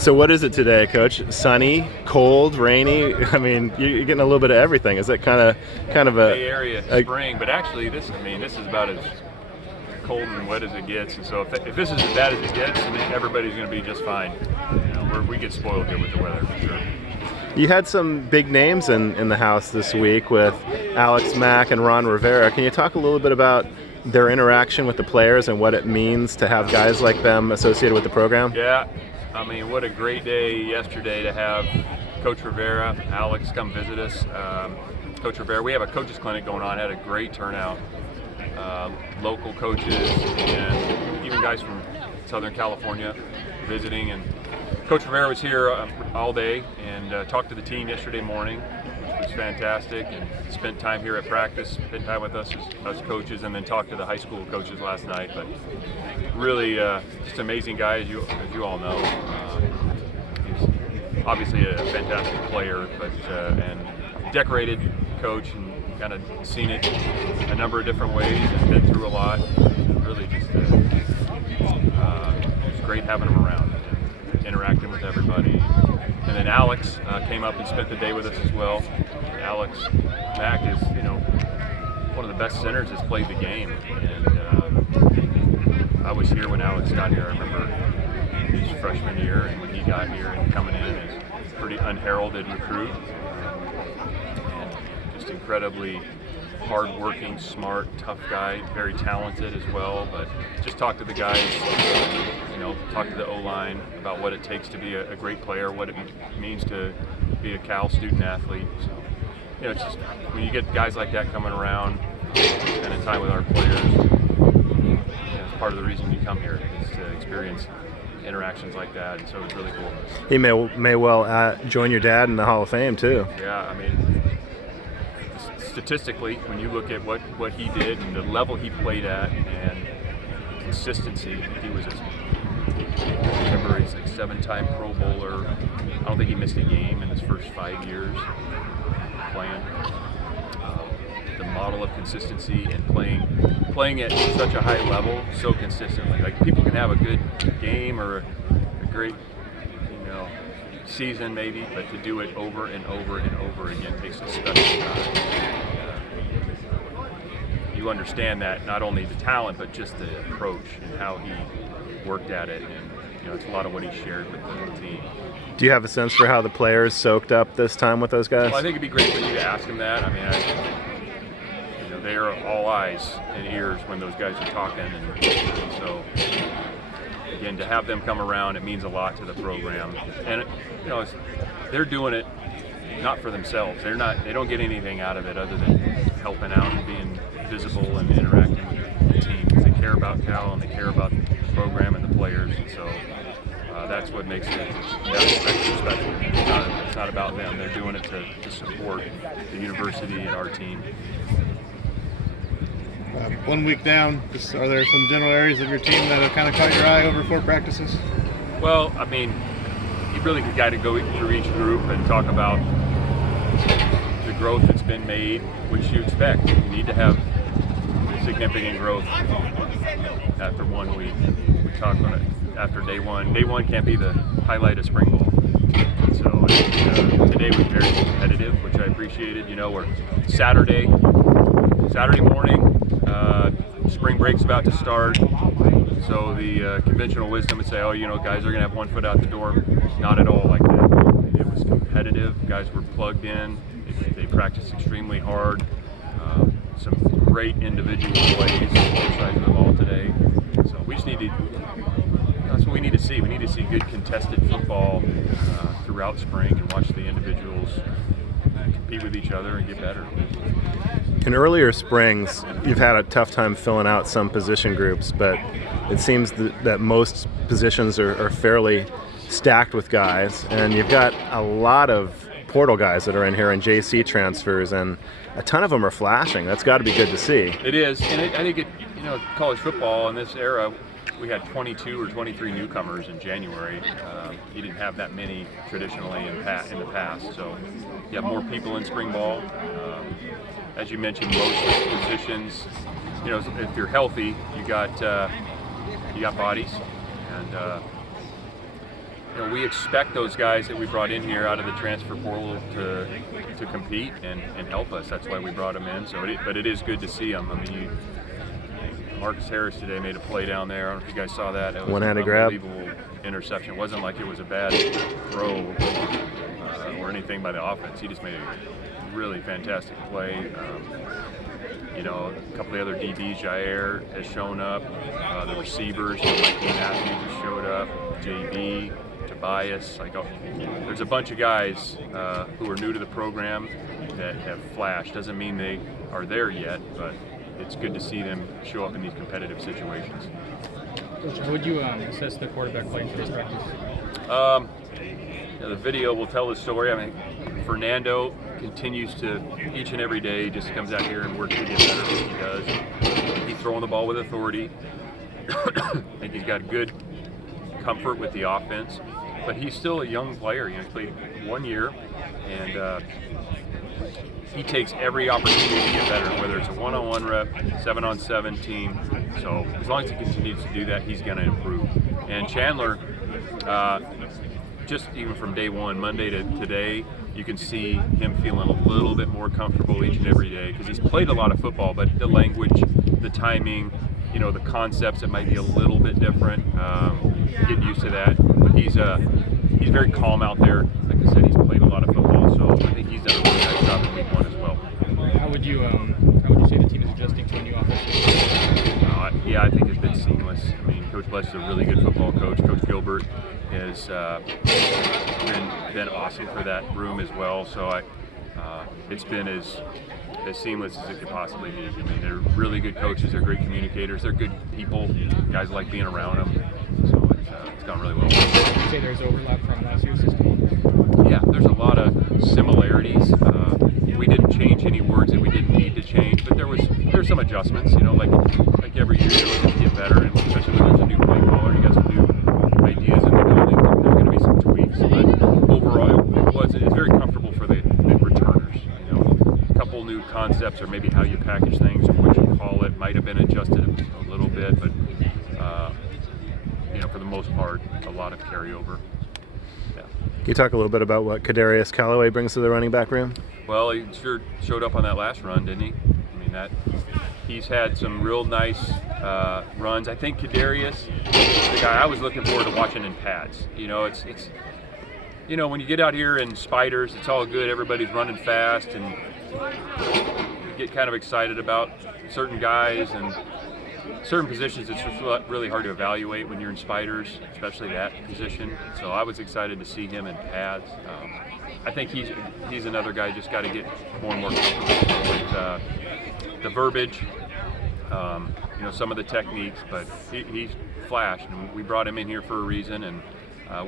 So what is it today, Coach? Sunny, cold, rainy? I mean, you're getting a little bit of everything. Is that kind of a Bay Area spring? But actually, this is about as cold and wet as it gets. And so if this is as bad as it gets, I mean, everybody's going to be just fine. You know, we get spoiled here with the weather for sure. You had some big names in the house this week with Alex Mack and Ron Rivera. Can you talk a little bit about their interaction with the players and what it means to have guys like them associated with the program? Yeah, I mean, what a great day yesterday to have Coach Rivera, Alex come visit us. Coach Rivera, we have a coaches clinic going on, had a great turnout. Local coaches and even guys from Southern California visiting. And Coach Rivera was here all day and talked to the team yesterday morning, which was fantastic, and spent time here at practice, spent time with us as coaches, and then talked to the high school coaches last night. But really just amazing guy, as you all know. He's obviously a fantastic player, but and decorated coach, and kind of seen it a number of different ways and been through a lot. Really just it was great having him around, interacting with everybody. And then Alex came up and spent the day with us as well. Alex Mack is, one of the best centers that's played the game. And I was here when Alex got here. I remember his freshman year, and when he got here and coming in as a pretty unheralded recruit. Incredibly hard-working, smart, tough guy, very talented as well. But just talk to the guys, talk to the O-line about what it takes to be a great player, what it means to be a Cal student athlete. So, it's just when you get guys like that coming around, spending time with our players, it's part of the reason you come here is to experience interactions like that, and so it's really cool. He may well join your dad in the Hall of Fame too. Yeah, I mean, statistically, when you look at what he did and the level he played at and consistency, he was he's like 7-time Pro Bowler. I don't think he missed a game in his first 5 years playing. The model of consistency and playing at such a high level so consistently. Like, people can have a good game or a great, season maybe, but to do it over and over and over again takes a special time. You understand that, not only the talent, but just the approach and how he worked at it. And it's a lot of what he shared with the team. Do you have a sense for how the players soaked up this time with those guys? Well, I think it'd be great for you to ask them that. I mean, they are all eyes and ears when those guys are talking, and so again, to have them come around, it means a lot to the program. And they're doing it not for themselves. They don't get anything out of it other than helping out and being visible and interacting with the team, because they care about Cal and they care about the program and the players. And so that's what makes it extra special. It's not about them. They're doing it to support the university and our team. 1 week down, are there some general areas of your team that have kind of caught your eye over 4 practices? Well, I mean, you really got to go through each group and talk about the growth that's been made, which you expect. You need to have significant growth after 1 week. We talked about it after day one. Day one can't be the highlight of spring ball. So today was very competitive, which I appreciated. We're Saturday morning. Spring break's about to start, so the conventional wisdom would say, guys are going to have 1 foot out the door. Not at all like that. It was competitive. Guys were plugged in. They practiced extremely hard. Some great individual plays on both sides of the ball today. So we just that's what we need to see. We need to see good contested football throughout spring and watch the individuals compete with each other and get better. In earlier springs, you've had a tough time filling out some position groups, but it seems that most positions are fairly stacked with guys, and you've got a lot of portal guys that are in here and JC transfers, and a ton of them are flashing. That's got to be good to see. It is, and I think college football in this era, we had 22 or 23 newcomers in January. You didn't have that many traditionally in the past, so you have more people in spring ball. As you mentioned, most of the positions, if you're healthy, you got bodies, and we expect those guys that we brought in here out of the transfer portal to compete and help us. That's why we brought them in. But it is good to see them. I mean, Marcus Harris today made a play down there. I don't know if you guys saw that. It was One-handed an grab. unbelievable interception. It wasn't like it was a bad throw or anything by the offense. He just made a really fantastic play. A couple of the other DBs, Jair has shown up. The receivers, Mikey Matthews has showed up. JB, Tobias. There's a bunch of guys who are new to the program that have flashed. Doesn't mean they are there yet, but it's good to see them show up in these competitive situations. Coach, how would you assess the quarterback play in today's practice? The video will tell the story. I mean, Fernando continues to, each and every day, just comes out here and works to get better than he does. He's throwing the ball with authority. I think he's got good comfort with the offense, but he's still a young player. He's played 1 year, and he takes every opportunity to get better, whether it's a one-on-one rep, 7-on-7 team. So as long as he continues to do that, he's going to improve. And Chandler, just even from day one, Monday to today, you can see him feeling a little bit more comfortable each and every day because he's played a lot of football, but the language, the timing, the concepts, it might be a little bit different. Getting used to that, but he's very calm out there. Like I said, he's played a lot of football, so I think he's done a really nice job in week 1 as well. How would you say the team is adjusting to a new offense? Yeah, I think it's been seamless. I mean, Coach Bless is a really good football coach. Coach Gilbert has been awesome for that room as well. So it's been as seamless as it could possibly be. I mean, they're really good coaches. They're great communicators. They're good people. Guys like being around them. So it's gone really well. Would you say there's overlap from last year's system? Yeah, there's a lot of similarities. We didn't change any words that we didn't need to change, but there were some adjustments. Like every year, you're looking to get better, and especially when there's a new play caller, you got some new ideas in the building. There's going to be some tweaks, but overall, it's very comfortable for the returners. A couple new concepts, or maybe how you package things, or what you call it, might have been adjusted a little bit, but for the most part, a lot of carryover. Yeah. Can you talk a little bit about what Kadarius Callaway brings to the running back room? Well, he sure showed up on that last run, didn't he? I mean, he's had some real nice runs. I think Kadarius is the guy I was looking forward to watching in pads. It's when you get out here in spiders, it's all good. Everybody's running fast, and you get kind of excited about certain guys and certain positions. It's just really hard to evaluate when you're in spiders, especially that position. So I was excited to see him in pads. I think he's another guy just got to get more and more comfortable with the verbiage, some of the techniques. But he's flashed, and we brought him in here for a reason, and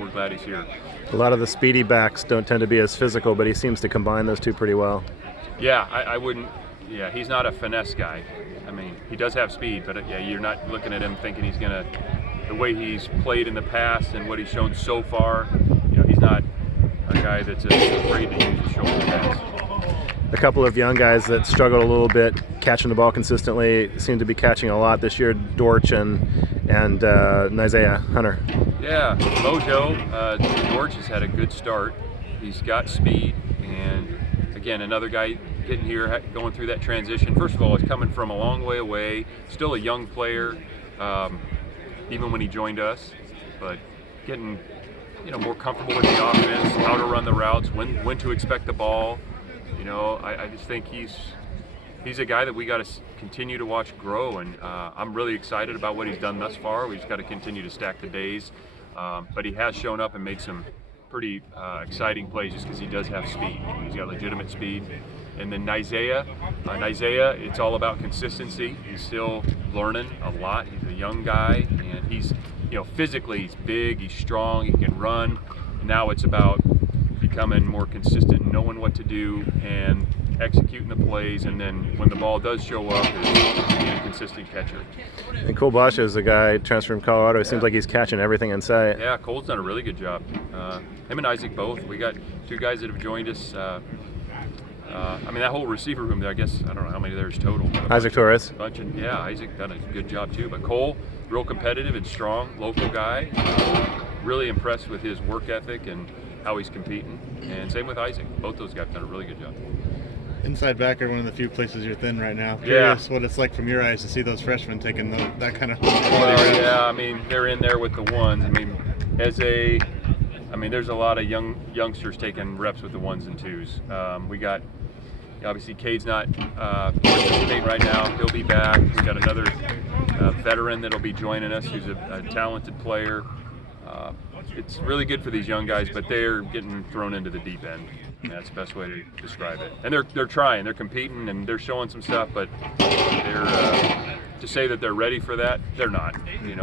we're glad he's here. A lot of the speedy backs don't tend to be as physical, but he seems to combine those two pretty well. Yeah, I wouldn't. Yeah, he's not a finesse guy. I mean, he does have speed, but you're not looking at him thinking he's gonna. The way he's played in the past and what he's shown so far, he's not a guy that's afraid to use his shoulder pads. A couple of young guys that struggled a little bit catching the ball consistently seem to be catching a lot this year. Dortch and Isaiah Hunter. Yeah, Mojo. Dortch has had a good start. He's got speed, and again, another guy getting here, going through that transition. First of all, he's coming from a long way away, still a young player, even when he joined us, but getting more comfortable with the offense, how to run the routes, when to expect the ball. I just think he's a guy that we got to continue to watch grow, and I'm really excited about what he's done thus far. We just got to continue to stack the days, but he has shown up and made some pretty exciting plays just because he does have speed. He's got legitimate speed. And then Isaiah, it's all about consistency. He's still learning a lot. He's a young guy, and he's, physically he's big, he's strong, he can run. Now it's about becoming more consistent, knowing what to do, and executing the plays, and then when the ball does show up, is being a consistent catcher. And Cole Bosch is a guy transferred from Colorado. It seems like he's catching everything in sight. Yeah, Cole's done a really good job. Him and Isaac both. We got two guys that have joined us. That whole receiver room there, I guess, I don't know how many there's total. Isaac Torres. Isaac done a good job too. But Cole, real competitive and strong, local guy. really impressed with his work ethic and how he's competing. And same with Isaac. Both those guys have done a really good job. Inside backer, one of the few places you're thin right now. Yeah. Curious what it's like from your eyes to see those freshmen taking that kind of quality Well, reps. yeah, I mean, they're in there with the ones. I mean, there's a lot of youngsters taking reps with the ones and twos. We got, obviously, Cade's not participating right now. He'll be back. We got another veteran that'll be joining us who's a talented player. It's really good for these young guys, but they're getting thrown into the deep end. And that's the best way to describe it. And they're trying, they're competing, and they're showing some stuff, but they're to say that they're ready for that, they're not.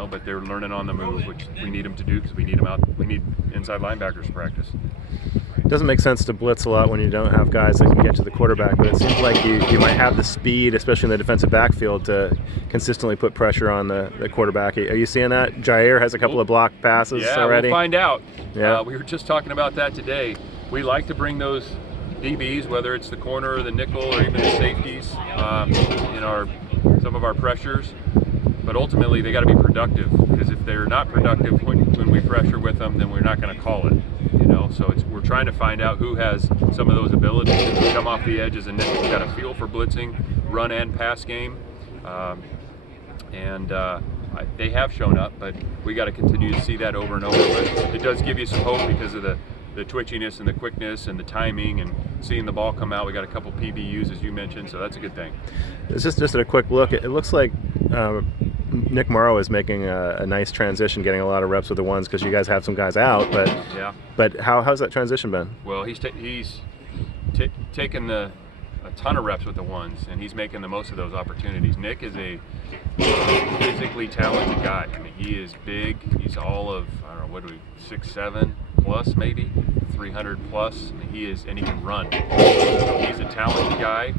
But they're learning on the move, which we need them to do because we need them out. We need inside linebackers to practice. It doesn't make sense to blitz a lot when you don't have guys that can get to the quarterback, but it seems like you might have the speed, especially in the defensive backfield, to consistently put pressure on the quarterback. Are you seeing that? Jair has a couple of block passes already. We'll find out. Yeah. We were just talking about that today. We like to bring those DBs, whether it's the corner or the nickel or even the safeties, in some of our pressures. But ultimately, they got to be productive, because if they're not productive when we pressure with them, then we're not going to call it. So we're trying to find out who has some of those abilities to come off the edges, and then we've got a feel for blitzing, run and pass game, they have shown up, but we got to continue to see that over and over. But it does give you some hope because of the twitchiness and the quickness and the timing and seeing the ball come out. We got a couple PBUs, as you mentioned, so that's a good thing. It's just at a quick look. It looks like Nick Morrow is making a nice transition, getting a lot of reps with the ones, because you guys have some guys out. But yeah. But how's that transition been? Well, he's taken a ton of reps with the ones, and he's making the most of those opportunities. Nick is a physically talented guy. I mean, he is big. He's all of 6'7" plus, maybe 300 plus. I mean, he can run. So he's a talented guy.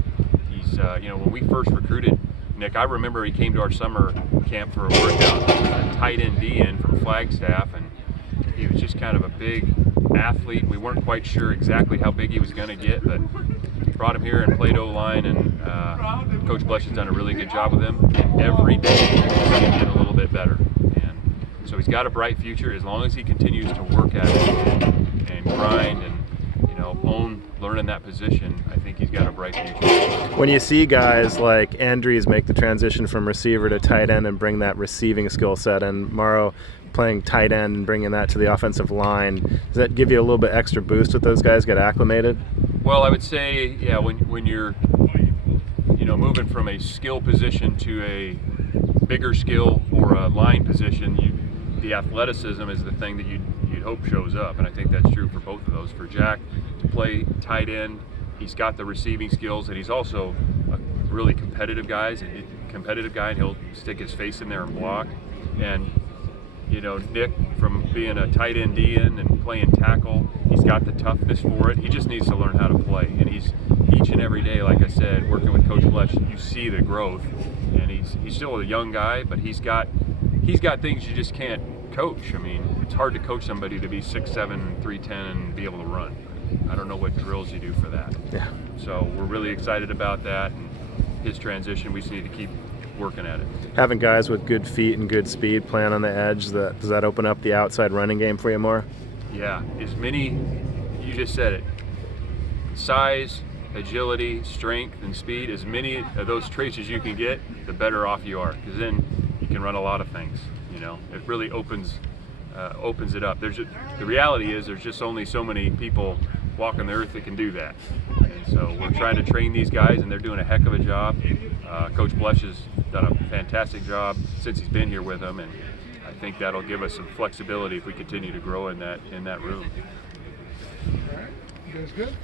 He's when we first recruited Nick, I remember he came to our summer camp for a workout. He was a tight end DN from Flagstaff, and he was just kind of a big athlete. We weren't quite sure exactly how big he was going to get, but brought him here and played O-line, and Coach Blesh has done a really good job with him. And every day he's getting a little bit better. And so he's got a bright future as long as he continues to work at it and grind and own learning that position. I think he's got a bright future. When you see guys like Andries make the transition from receiver to tight end and bring that receiving skill set, and Morrow playing tight end and bringing that to the offensive line, does that give you a little bit extra boost with those guys get acclimated? Well, I would say, yeah, when you're moving from a skill position to a bigger skill or a line position, the athleticism is the thing that you'd hope shows up, and I think that's true for both of those. For Jack to play tight end, he's got the receiving skills, and he's also a really competitive guy, and he'll stick his face in there and block. And Nick, from being a tight end DN and playing tackle, he's got the toughness for it. He just needs to learn how to play, and he's each and every day, like I said, working with Coach Blesh, you see the growth. And he's still a young guy, but he's got things you just can't coach. I mean, it's hard to coach somebody to be 6'7", 310 and be able to run. I don't know what drills you do for that. Yeah. So we're really excited about that, and his transition, we just need to keep working at it. Having guys with good feet and good speed playing on the edge, does that open up the outside running game for you more? Yeah, you just said it. Size, agility, strength, and speed, as many of those traits as you can get, the better off you are, because then you can run a lot of things. It really opens it up. The reality is there's just only so many people walking the earth that can do that. And so we're trying to train these guys, and they're doing a heck of a job. Coach Blesh has done a fantastic job since he's been here with them, and I think that'll give us some flexibility if we continue to grow in that room. That's good.